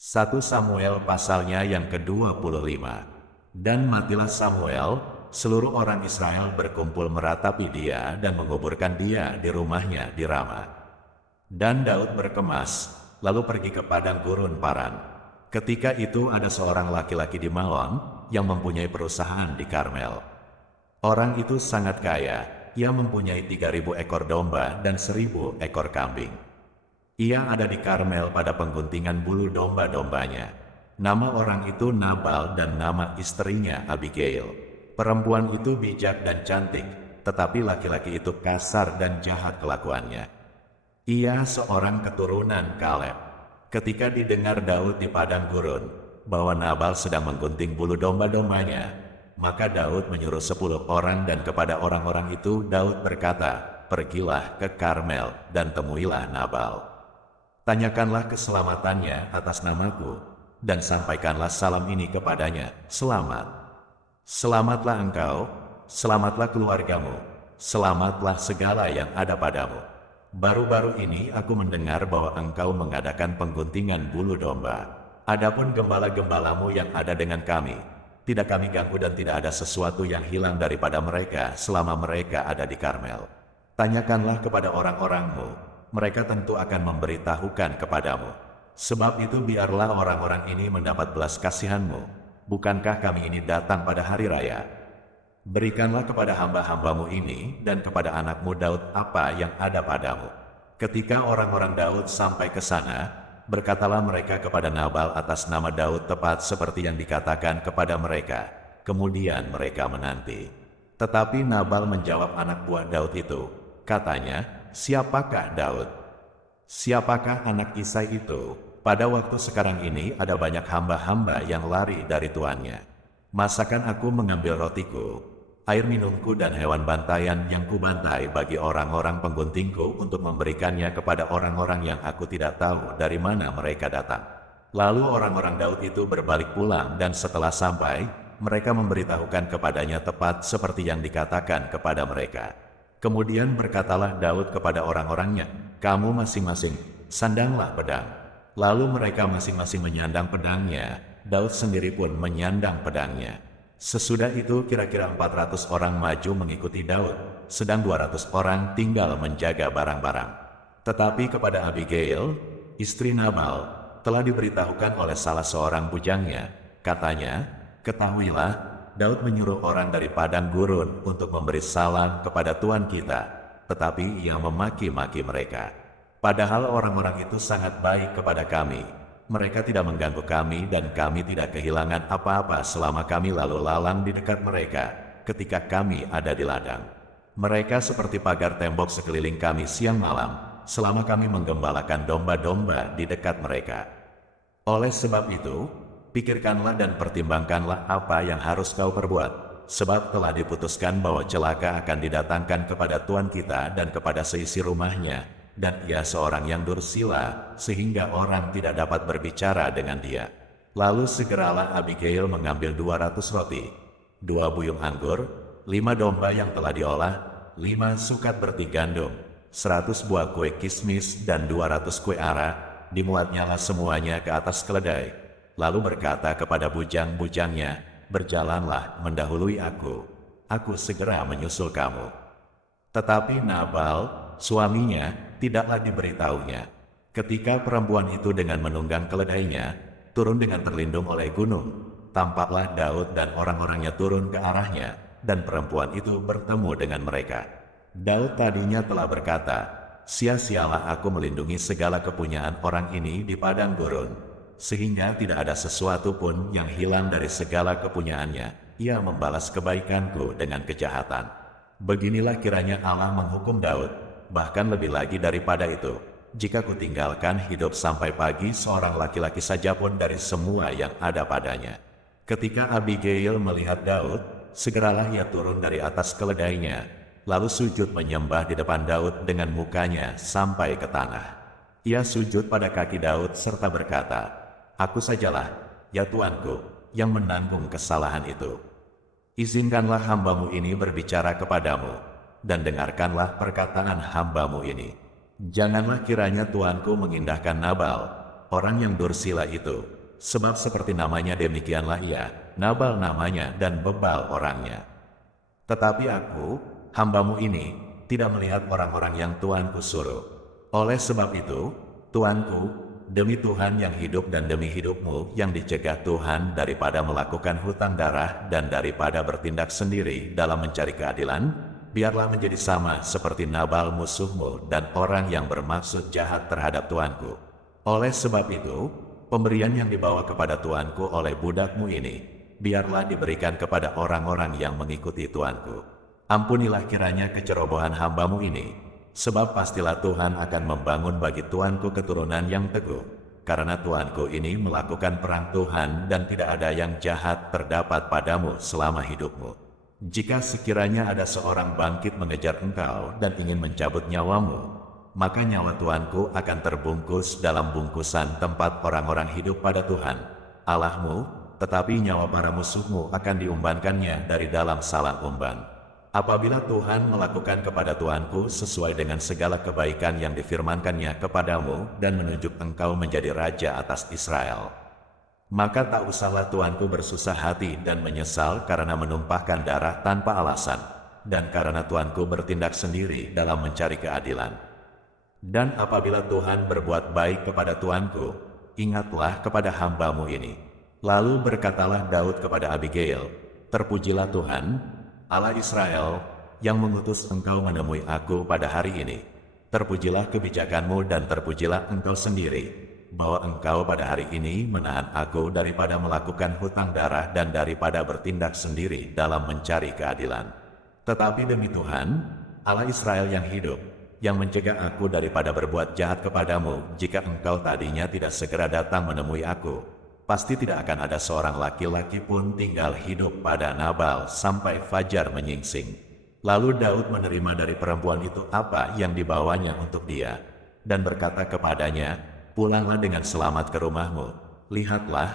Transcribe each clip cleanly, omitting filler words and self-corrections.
1 Samuel pasalnya yang ke-25. Dan matilah Samuel, seluruh orang Israel berkumpul meratapi dia dan menguburkan dia di rumahnya di Rama. Dan Daud berkemas, lalu pergi ke padang gurun Paran. Ketika itu ada seorang laki-laki di Malon yang mempunyai perusahaan di Karmel. Orang itu sangat kaya, ia mempunyai 3.000 ekor domba dan 1.000 ekor kambing. Ia ada di Karmel pada pengguntingan bulu domba-dombanya. Nama orang itu Nabal dan nama istrinya Abigail. Perempuan itu bijak dan cantik, tetapi laki-laki itu kasar dan jahat kelakuannya. Ia seorang keturunan Kaleb. Ketika didengar Daud di padang gurun bahwa Nabal sedang menggunting bulu domba-dombanya, maka Daud menyuruh 10 orang dan kepada orang-orang itu Daud berkata, "Pergilah ke Karmel dan temuilah Nabal. Tanyakanlah keselamatannya atas namaku, dan sampaikanlah salam ini kepadanya, selamat. Selamatlah engkau, selamatlah keluargamu, selamatlah segala yang ada padamu. Baru-baru ini aku mendengar bahwa engkau mengadakan pengguntingan bulu domba. Adapun gembala-gembalamu yang ada dengan kami, tidak kami ganggu dan tidak ada sesuatu yang hilang daripada mereka selama mereka ada di Karmel. Tanyakanlah kepada orang-orangmu, mereka tentu akan memberitahukan kepadamu. Sebab itu biarlah orang-orang ini mendapat belas kasihanmu. Bukankah kami ini datang pada hari raya? Berikanlah kepada hamba-hambamu ini dan kepada anakmu Daud apa yang ada padamu." Ketika orang-orang Daud sampai ke sana, berkatalah mereka kepada Nabal atas nama Daud tepat seperti yang dikatakan kepada mereka. Kemudian mereka menanti. Tetapi Nabal menjawab anak buah Daud itu, katanya, "Siapakah Daud? Siapakah anak Isai itu? Pada waktu sekarang ini ada banyak hamba-hamba yang lari dari tuannya. Masakan aku mengambil rotiku, air minumku dan hewan bantaian yang kubantai bagi orang-orang pengguntingku untuk memberikannya kepada orang-orang yang aku tidak tahu dari mana mereka datang." Lalu orang-orang Daud itu berbalik pulang dan setelah sampai, mereka memberitahukan kepadanya tepat seperti yang dikatakan kepada mereka. Kemudian berkatalah Daud kepada orang-orangnya, "Kamu masing-masing, sandanglah pedang." Lalu mereka masing-masing menyandang pedangnya, Daud sendiri pun menyandang pedangnya. Sesudah itu kira-kira 400 orang maju mengikuti Daud, sedang 200 orang tinggal menjaga barang-barang. Tetapi kepada Abigail, istri Nabal, telah diberitahukan oleh salah seorang bujangnya, katanya, "Ketahuilah, Daud menyuruh orang dari padang gurun untuk memberi salam kepada Tuan kita, tetapi ia memaki-maki mereka. Padahal orang-orang itu sangat baik kepada kami. Mereka tidak mengganggu kami dan kami tidak kehilangan apa-apa selama kami lalu lalang di dekat mereka ketika kami ada di ladang. Mereka seperti pagar tembok sekeliling kami siang malam selama kami menggembalakan domba-domba di dekat mereka. Oleh sebab itu, pikirkanlah dan pertimbangkanlah apa yang harus kau perbuat, sebab telah diputuskan bahwa celaka akan didatangkan kepada Tuan kita dan kepada seisi rumahnya, dan ia seorang yang dursila, sehingga orang tidak dapat berbicara dengan dia." Lalu segeralah Abigail mengambil 200 roti, 2 buyung anggur, 5 domba yang telah diolah, 5 sukat berti gandum, 100 buah kue kismis dan 200 kue ara, dimuatnyalah semuanya ke atas keledai. Lalu berkata kepada bujang-bujangnya, "Berjalanlah mendahului aku segera menyusul kamu." Tetapi Nabal, suaminya, tidaklah diberitahunya. Ketika perempuan itu dengan menunggang keledainya, turun dengan terlindung oleh gunung, tampaklah Daud dan orang-orangnya turun ke arahnya, dan perempuan itu bertemu dengan mereka. Daud tadinya telah berkata, "Sia-sialah aku melindungi segala kepunyaan orang ini di padang gurun, sehingga tidak ada sesuatu pun yang hilang dari segala kepunyaannya. Ia membalas kebaikanku dengan kejahatan." Beginilah kiranya Allah menghukum Daud, bahkan lebih lagi daripada itu, jika kutinggalkan hidup sampai pagi seorang laki-laki saja pun dari semua yang ada padanya. Ketika Abigail melihat Daud, segeralah ia turun dari atas keledainya, lalu sujud menyembah di depan Daud dengan mukanya sampai ke tanah. Ia sujud pada kaki Daud serta berkata, "Aku sajalah, ya Tuanku, yang menanggung kesalahan itu. Izinkanlah hambamu ini berbicara kepadamu, dan dengarkanlah perkataan hambamu ini. Janganlah kiranya tuanku mengindahkan Nabal, orang yang dursila itu. Sebab seperti namanya demikianlah ia, Nabal namanya dan bebal orangnya. Tetapi aku, hambamu ini, tidak melihat orang-orang yang Tuanku suruh. Oleh sebab itu, Tuanku, demi Tuhan yang hidup dan demi hidupmu yang dicegah Tuhan daripada melakukan hutang darah dan daripada bertindak sendiri dalam mencari keadilan, biarlah menjadi sama seperti Nabal musuhmu dan orang yang bermaksud jahat terhadap Tuanku. Oleh sebab itu, pemberian yang dibawa kepada Tuanku oleh budakmu ini, biarlah diberikan kepada orang-orang yang mengikuti Tuanku. Ampunilah kiranya kecerobohan hambamu ini, sebab pastilah Tuhan akan membangun bagi Tuanku keturunan yang teguh, karena Tuanku ini melakukan perang Tuhan dan tidak ada yang jahat terdapat padamu selama hidupmu. Jika sekiranya ada seorang bangkit mengejar engkau dan ingin mencabut nyawamu, maka nyawa Tuanku akan terbungkus dalam bungkusan tempat orang-orang hidup pada Tuhan, Allahmu, tetapi nyawa para musuhmu akan diumbankannya dari dalam salang umban. Apabila Tuhan melakukan kepada Tuanku sesuai dengan segala kebaikan yang difirmankannya kepadamu dan menunjuk engkau menjadi raja atas Israel, maka tak usahlah Tuanku bersusah hati dan menyesal karena menumpahkan darah tanpa alasan, dan karena Tuanku bertindak sendiri dalam mencari keadilan. Dan apabila Tuhan berbuat baik kepada Tuanku, ingatlah kepada hambamu ini. Lalu berkatalah Daud kepada Abigail, terpujilah Tuhan, Allah Israel, yang mengutus engkau menemui aku pada hari ini. Terpujilah kebijakanmu dan terpujilah engkau sendiri, bahwa engkau pada hari ini menahan aku daripada melakukan hutang darah dan daripada bertindak sendiri dalam mencari keadilan. Tetapi demi Tuhan, Allah Israel yang hidup, yang mencegah aku daripada berbuat jahat kepadamu, jika engkau tadinya tidak segera datang menemui aku, pasti tidak akan ada seorang laki-laki pun tinggal hidup pada Nabal sampai fajar menyingsing. Lalu Daud menerima dari perempuan itu apa yang dibawanya untuk dia, dan berkata kepadanya, pulanglah dengan selamat ke rumahmu. Lihatlah,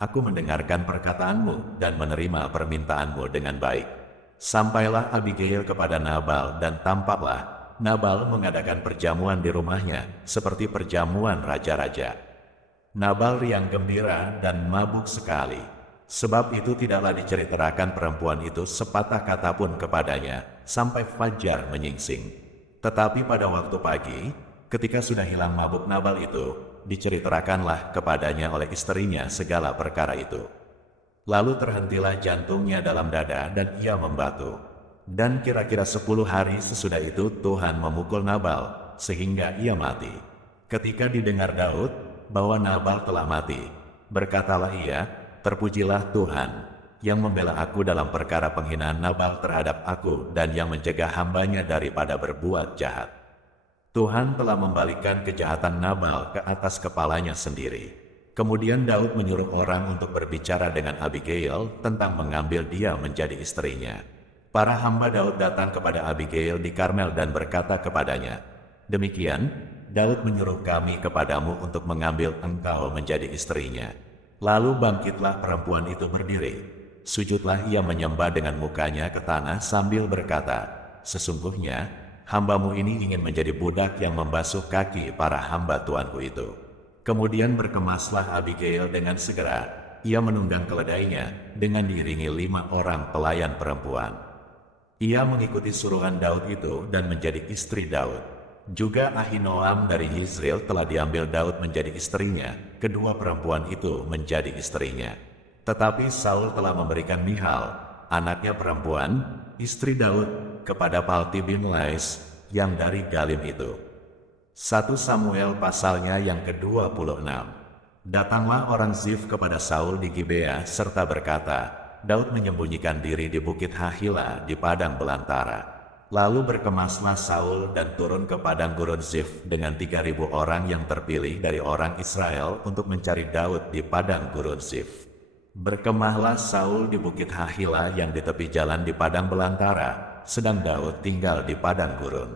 aku mendengarkan perkataanmu dan menerima permintaanmu dengan baik. Sampailah Abigail kepada Nabal dan tampaklah Nabal mengadakan perjamuan di rumahnya, seperti perjamuan raja-raja. Nabal riang gembira dan mabuk sekali. Sebab itu tidaklah diceritakan perempuan itu sepatah kata pun kepadanya, sampai fajar menyingsing. Tetapi pada waktu pagi, ketika sudah hilang mabuk Nabal itu, diceritakanlah kepadanya oleh istrinya segala perkara itu. Lalu terhentilah jantungnya dalam dada dan ia membatu. Dan kira-kira 10 hari sesudah itu Tuhan memukul Nabal, sehingga ia mati. Ketika didengar Daud bahwa Nabal telah mati, berkatalah ia, terpujilah Tuhan, yang membela aku dalam perkara penghinaan Nabal terhadap aku dan yang mencegah hambanya daripada berbuat jahat. Tuhan telah membalikkan kejahatan Nabal ke atas kepalanya sendiri. Kemudian Daud menyuruh orang untuk berbicara dengan Abigail tentang mengambil dia menjadi istrinya. Para hamba Daud datang kepada Abigail di Karmel dan berkata kepadanya, demikian, Daud menyuruh kami kepadamu untuk mengambil engkau menjadi istrinya. Lalu bangkitlah perempuan itu berdiri. Sujudlah ia menyembah dengan mukanya ke tanah sambil berkata, sesungguhnya, hambamu ini ingin menjadi budak yang membasuh kaki para hamba tuanku itu. Kemudian berkemaslah Abigail dengan segera. Ia menunggang keledainya dengan diiringi 5 orang pelayan perempuan. Ia mengikuti suruhan Daud itu dan menjadi istri Daud. Juga Ahinoam dari Yizreel telah diambil Daud menjadi istrinya. Kedua perempuan itu menjadi istrinya. Tetapi Saul telah memberikan Michal, anaknya perempuan, istri Daud, kepada Palti bin Lais, yang dari Galim itu. 1 Samuel pasalnya yang ke-26. Datanglah orang Zif kepada Saul di Gibea serta berkata, Daud menyembunyikan diri di bukit Hahila di padang belantara. Lalu berkemaslah Saul dan turun ke padang gurun Zif dengan 3.000 orang yang terpilih dari orang Israel untuk mencari Daud di padang gurun Zif. Berkemahlah Saul di bukit Hahila yang di tepi jalan di padang belantara, sedang Daud tinggal di padang gurun.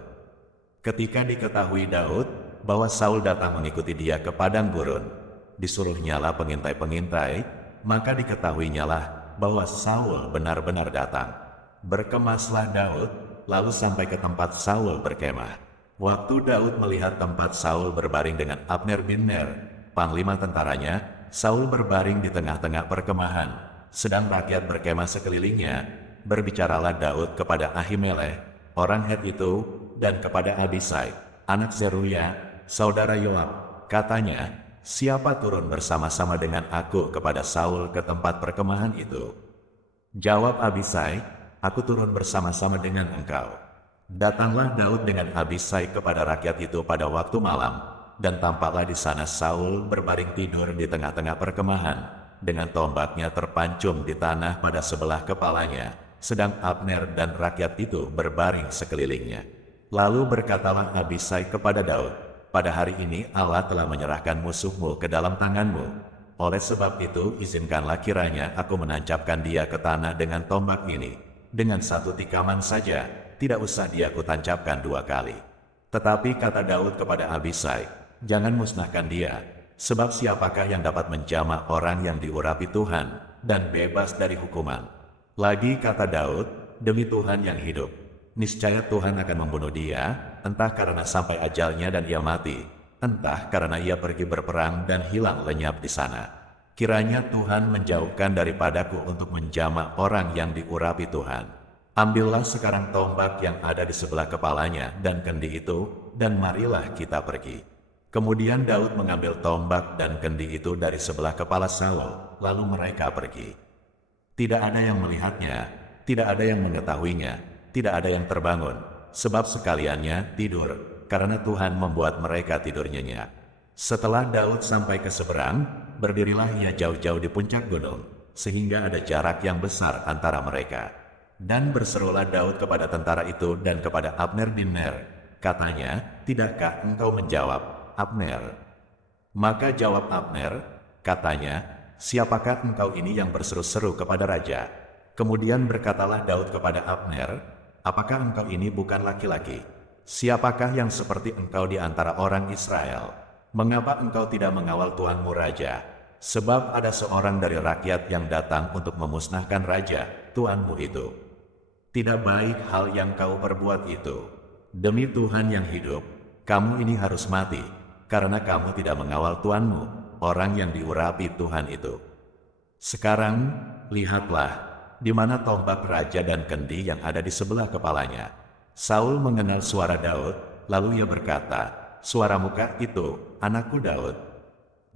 Ketika diketahui Daud bahwa Saul datang mengikuti dia ke padang gurun, disuruhnyalah pengintai-pengintai, maka diketahuinyalah bahwa Saul benar-benar datang. Berkemaslah Daud, lalu sampai ke tempat Saul berkemah. Waktu Daud melihat tempat Saul berbaring dengan Abner bin Ner, panglima tentaranya, Saul berbaring di tengah-tengah perkemahan, sedang rakyat berkemah sekelilingnya. Berbicaralah Daud kepada Ahimelech, orang Het itu, dan kepada Abisai, anak Zeruya, saudara Yoab. Katanya, siapa turun bersama-sama dengan aku kepada Saul ke tempat perkemahan itu? Jawab Abisai, aku turun bersama-sama dengan engkau. Datanglah Daud dengan Abisai kepada rakyat itu pada waktu malam, dan tampaklah di sana Saul berbaring tidur di tengah-tengah perkemahan, dengan tombaknya terpancung di tanah pada sebelah kepalanya, sedang Abner dan rakyat itu berbaring sekelilingnya. Lalu berkatalah Abisai kepada Daud, pada hari ini Allah telah menyerahkan musuhmu ke dalam tanganmu. Oleh sebab itu izinkanlah kiranya aku menancapkan dia ke tanah dengan tombak ini, dengan satu tikaman saja, tidak usah dia kutancapkan 2 kali. Tetapi kata Daud kepada Abisai, jangan musnahkan dia, sebab siapakah yang dapat menjamah orang yang diurapi Tuhan, dan bebas dari hukuman? Lagi kata Daud, demi Tuhan yang hidup, niscaya Tuhan akan membunuh dia, entah karena sampai ajalnya dan ia mati, entah karena ia pergi berperang dan hilang lenyap di sana. Kiranya Tuhan menjauhkan daripadaku untuk menjamah orang yang diurapi Tuhan. Ambillah sekarang tombak yang ada di sebelah kepalanya dan kendi itu, dan marilah kita pergi. Kemudian Daud mengambil tombak dan kendi itu dari sebelah kepala Saul, lalu mereka pergi. Tidak ada yang melihatnya, tidak ada yang mengetahuinya, tidak ada yang terbangun, sebab sekaliannya tidur, karena Tuhan membuat mereka tidur nyenyak. Setelah Daud sampai ke seberang, berdirilah ia jauh-jauh di puncak gunung, sehingga ada jarak yang besar antara mereka. Dan berserulah Daud kepada tentara itu dan kepada Abner bin Ner, katanya, tidakkah engkau menjawab, Abner? Maka jawab Abner, katanya, siapakah engkau ini yang berseru-seru kepada raja? Kemudian berkatalah Daud kepada Abner, apakah engkau ini bukan laki-laki? Siapakah yang seperti engkau di antara orang Israel? Mengapa engkau tidak mengawal tuanmu raja? Sebab ada seorang dari rakyat yang datang untuk memusnahkan raja, tuanmu itu. Tidak baik hal yang kau perbuat itu. Demi Tuhan yang hidup, kamu ini harus mati, karena kamu tidak mengawal tuanmu, orang yang diurapi Tuhan itu. Sekarang, lihatlah, di mana tombak raja dan kendi yang ada di sebelah kepalanya. Saul mengenal suara Daud, lalu ia berkata, suaramu kah itu, anakku Daud?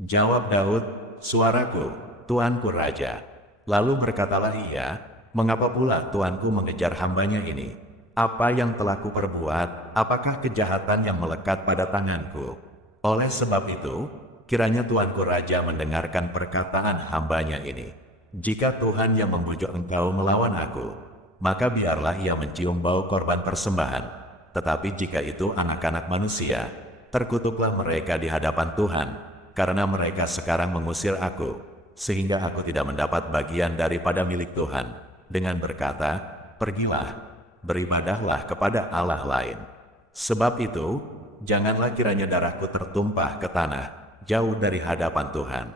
Jawab Daud, suaraku, tuanku raja. Lalu berkatalah ia, mengapa pula tuanku mengejar hambanya ini? Apa yang telah kuperbuat, apakah kejahatan yang melekat pada tanganku? Oleh sebab itu, kiranya tuanku raja mendengarkan perkataan hambanya ini. Jika Tuhan yang membujuk engkau melawan aku, maka biarlah ia mencium bau korban persembahan. Tetapi jika itu anak-anak manusia, terkutuklah mereka di hadapan Tuhan, karena mereka sekarang mengusir aku, sehingga aku tidak mendapat bagian daripada milik Tuhan, dengan berkata, pergilah, beribadahlah kepada Allah lain. Sebab itu, janganlah kiranya darahku tertumpah ke tanah, jauh dari hadapan Tuhan.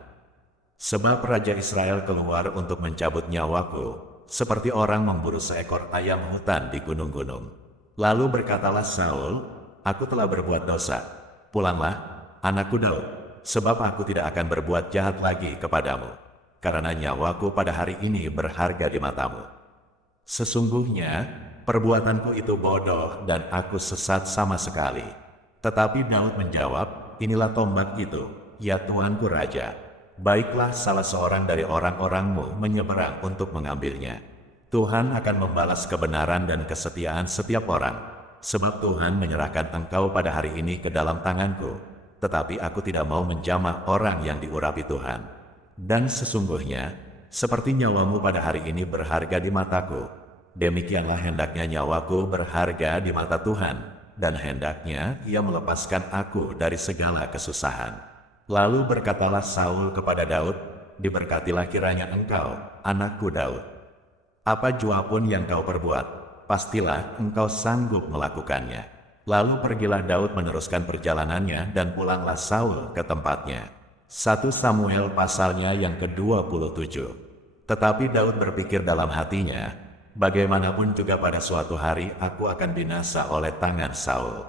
Sebab Raja Israel keluar untuk mencabut nyawaku, seperti orang memburu seekor ayam hutan di gunung-gunung. Lalu berkatalah Saul, aku telah berbuat dosa. Pulanglah, anakku Daud, sebab aku tidak akan berbuat jahat lagi kepadamu, karena nyawaku pada hari ini berharga di matamu. Sesungguhnya, perbuatanku itu bodoh dan aku sesat sama sekali. Tetapi Daud menjawab, inilah tombak itu, ya tuanku raja. Baiklah salah seorang dari orang-orangmu menyeberang untuk mengambilnya. Tuhan akan membalas kebenaran dan kesetiaan setiap orang, sebab Tuhan menyerahkan engkau pada hari ini ke dalam tanganku. Tetapi aku tidak mau menjamah orang yang diurapi Tuhan. Dan sesungguhnya, seperti nyawamu pada hari ini berharga di mataku, demikianlah hendaknya nyawaku berharga di mata Tuhan, dan hendaknya ia melepaskan aku dari segala kesusahan. Lalu berkatalah Saul kepada Daud, diberkatilah kiranya engkau, anakku Daud. Apa jua pun yang kau perbuat, pastilah engkau sanggup melakukannya. Lalu pergilah Daud meneruskan perjalanannya dan pulanglah Saul ke tempatnya. 1 Samuel pasalnya yang ke-27. Tetapi Daud berpikir dalam hatinya, bagaimanapun juga pada suatu hari aku akan binasa oleh tangan Saul.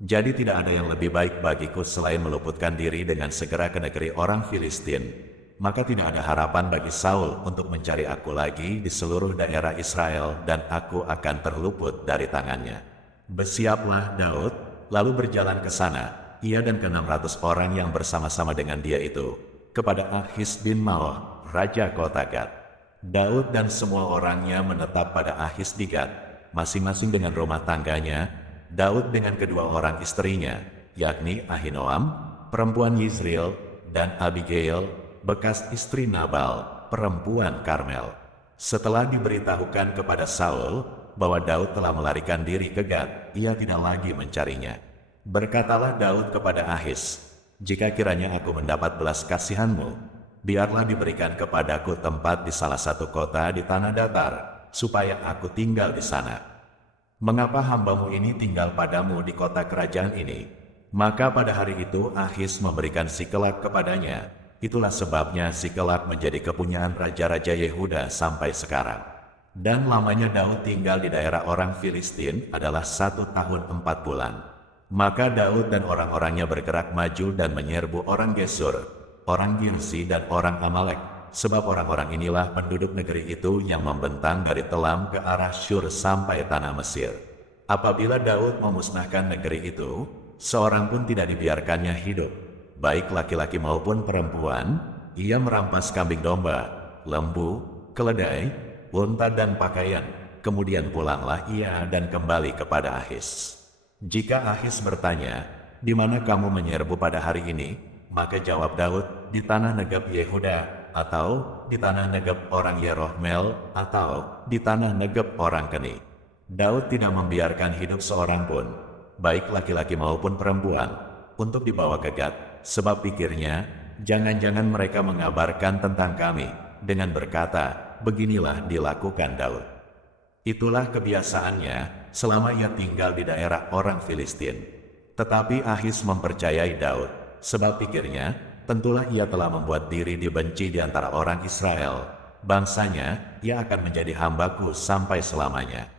Jadi tidak ada yang lebih baik bagiku selain meluputkan diri dengan segera ke negeri orang Filistin. Maka tidak ada harapan bagi Saul untuk mencari aku lagi di seluruh daerah Israel dan aku akan terluput dari tangannya. Bersiaplah Daud, lalu berjalan ke sana, ia dan ke-600 orang yang bersama-sama dengan dia itu, kepada Ahis bin Maoh, raja kota Gad. Daud dan semua orangnya menetap pada Ahis di Gad, masing-masing dengan rumah tangganya. Daud dengan kedua orang istrinya, yakni Ahinoam, perempuan Yizriel, dan Abigail, bekas istri Nabal, perempuan Karmel. Setelah diberitahukan kepada Saul bahwa Daud telah melarikan diri ke Gad, ia tidak lagi mencarinya. Berkatalah Daud kepada Ahis, "Jika kiranya aku mendapat belas kasihanmu, biarlah diberikan kepadaku tempat di salah satu kota di tanah datar, supaya aku tinggal di sana. Mengapa hambamu ini tinggal padamu di kota kerajaan ini?" Maka pada hari itu Ahis memberikan Sikelak kepadanya. Itulah sebabnya Sikelak menjadi kepunyaan raja-raja Yehuda sampai sekarang. Dan lamanya Daud tinggal di daerah orang Filistin adalah 1 tahun 4 bulan. Maka Daud dan orang-orangnya bergerak maju dan menyerbu orang Gesur, orang Girsi dan orang Amalek, sebab orang-orang inilah penduduk negeri itu yang membentang dari Telam ke arah Syur sampai tanah Mesir. Apabila Daud memusnahkan negeri itu, seorang pun tidak dibiarkannya hidup, baik laki-laki maupun perempuan. Ia merampas kambing domba, lembu, keledai, unta dan pakaian. Kemudian pulanglah ia dan kembali kepada Ahis. Jika Ahis bertanya, "Di mana kamu menyerbu pada hari ini?" Maka jawab Daud, "Di tanah Negeb Yehuda," atau "di tanah Negeb orang Yerohmel," atau "di tanah Negeb orang Keni." Daud tidak membiarkan hidup seorang pun, baik laki-laki maupun perempuan, untuk dibawa ke Gad, sebab pikirnya, jangan-jangan mereka mengabarkan tentang kami, dengan berkata, "Beginilah dilakukan Daud." Itulah kebiasaannya selama ia tinggal di daerah orang Filistin. Tetapi Ahis mempercayai Daud, sebab pikirnya, tentulah ia telah membuat diri dibenci di antara orang Israel. Bangsanya, ia akan menjadi hambaku sampai selamanya.